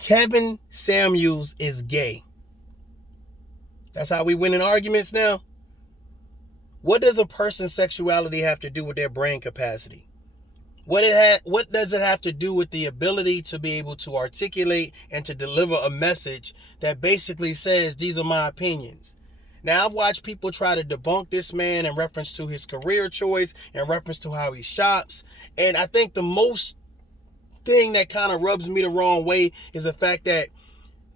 Kevin Samuels is gay. That's how we win in arguments now. What does a person's sexuality have to do with their brain capacity? What does it have to do with the ability to be able to articulate and to deliver a message that basically says, these are my opinions? Now, I've watched people try to debunk this man in reference to his career choice, in reference to how he shops. And I think the most thing that kind of rubs me the wrong way is the fact that,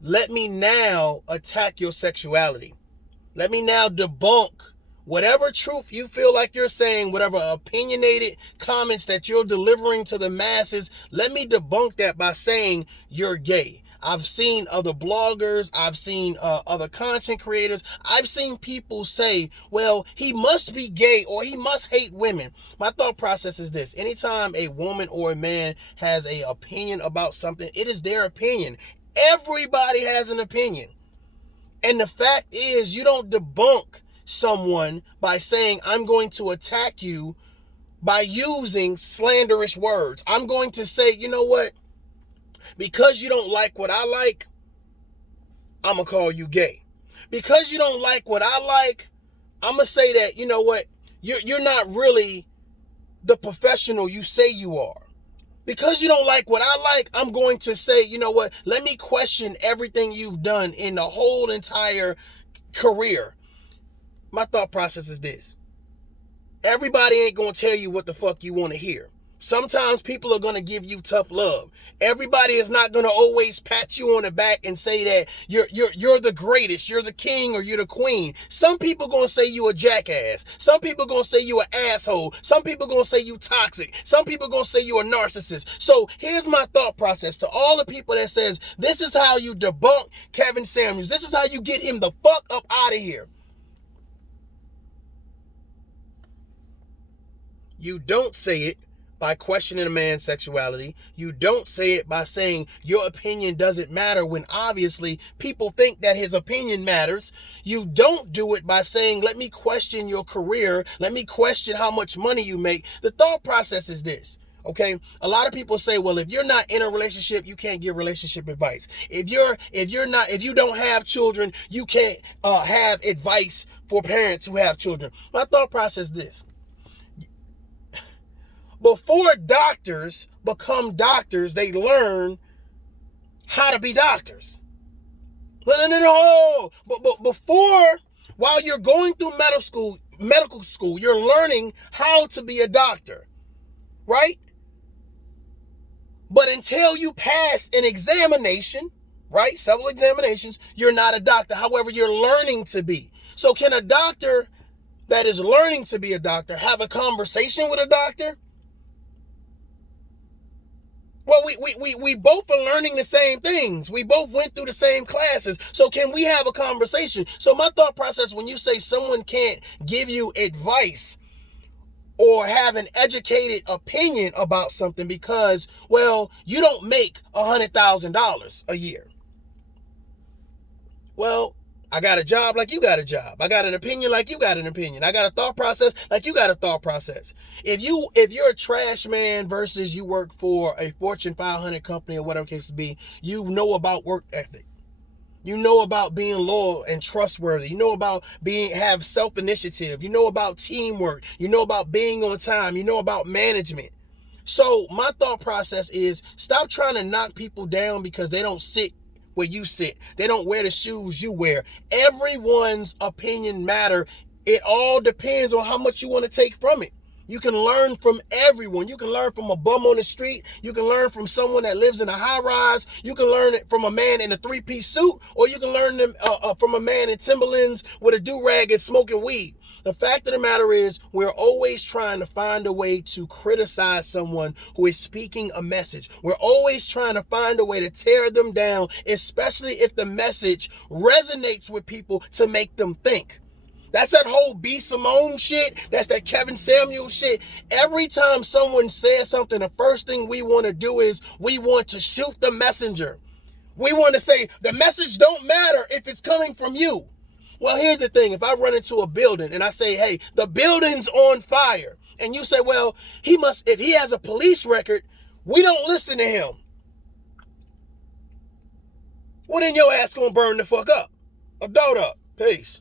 let me now attack your sexuality. Let me now debunk whatever truth you feel like you're saying, whatever opinionated comments that you're delivering to the masses. Let me debunk that by saying you're gay. I've seen other bloggers, I've seen other content creators, I've seen people say, well, he must be gay or he must hate women. My thought process is this: anytime a woman or a man has an opinion about something, it is their opinion. Everybody has an opinion. And the fact is, you don't debunk someone by saying, I'm going to attack you by using slanderous words. I'm going to say, you know what? Because you don't like what I like, I'm going to call you gay. Because you don't like what I like, I'm going to say that, you know what? You're not really the professional you say you are. Because you don't like what I like, I'm going to say, you know what? Let me question everything you've done in the whole entire career. My thought process is this: everybody ain't going to tell you what the fuck you want to hear. Sometimes people are going to give you tough love. Everybody is not going to always pat you on the back and say that you're the greatest, you're the king, or you're the queen. Some people going to say you a jackass. Some people going to say you an asshole. Some people going to say you toxic. Some people going to say you a narcissist. So here's my thought process to all the people that says, this is how you debunk Kevin Samuels. This is how you get him the fuck up out of here. You don't say it by questioning a man's sexuality. You don't say it by saying your opinion doesn't matter when obviously people think that his opinion matters. You don't do it by saying, let me question your career. Let me question how much money you make. The thought process is this. Okay, a lot of people say, well, if you're not in a relationship, you can't give relationship advice. If you don't have children, you can't have advice for parents who have children. My thought process is this: before doctors become doctors, they learn how to be doctors. No. But before, while you're going through medical school, you're learning how to be a doctor, right? But until you pass an examination, right, several examinations, you're not a doctor. However, you're learning to be. So can a doctor that is learning to be a doctor have a conversation with a doctor? Well, we both are learning the same things. We both went through the same classes. So can we have a conversation? So my thought process, when you say someone can't give you advice or have an educated opinion about something because, well, you don't make $100,000 a year. Well, I got a job like you got a job. I got an opinion like you got an opinion. I got a thought process like you got a thought process. If you're a trash man versus you work for a Fortune 500 company or whatever case it be, you know about work ethic. You know about being loyal and trustworthy. You know about have self-initiative. You know about teamwork. You know about being on time. You know about management. So my thought process is, stop trying to knock people down because they don't sit where you sit. They don't wear the shoes you wear. Everyone's opinion matter. It all depends on how much you want to take from it. You can learn from everyone. You can learn from a bum on the street. You can learn from someone that lives in a high rise. You can learn it from a man in a three-piece suit, or you can learn them from a man in Timberlands with a do-rag and smoking weed. The fact of the matter is, we're always trying to find a way to criticize someone who is speaking a message. We're always trying to find a way to tear them down, especially if the message resonates with people to make them think. That's that whole B. Simone shit. That's that Kevin Samuels shit. Every time someone says something, the first thing we want to do is we want to shoot the messenger. We want to say the message don't matter if it's coming from you. Well, here's the thing. If I run into a building and I say, hey, the building's on fire, and you say, well, if he has a police record, we don't listen to him. Well, then your ass gonna burn the fuck up. Adult up. Peace.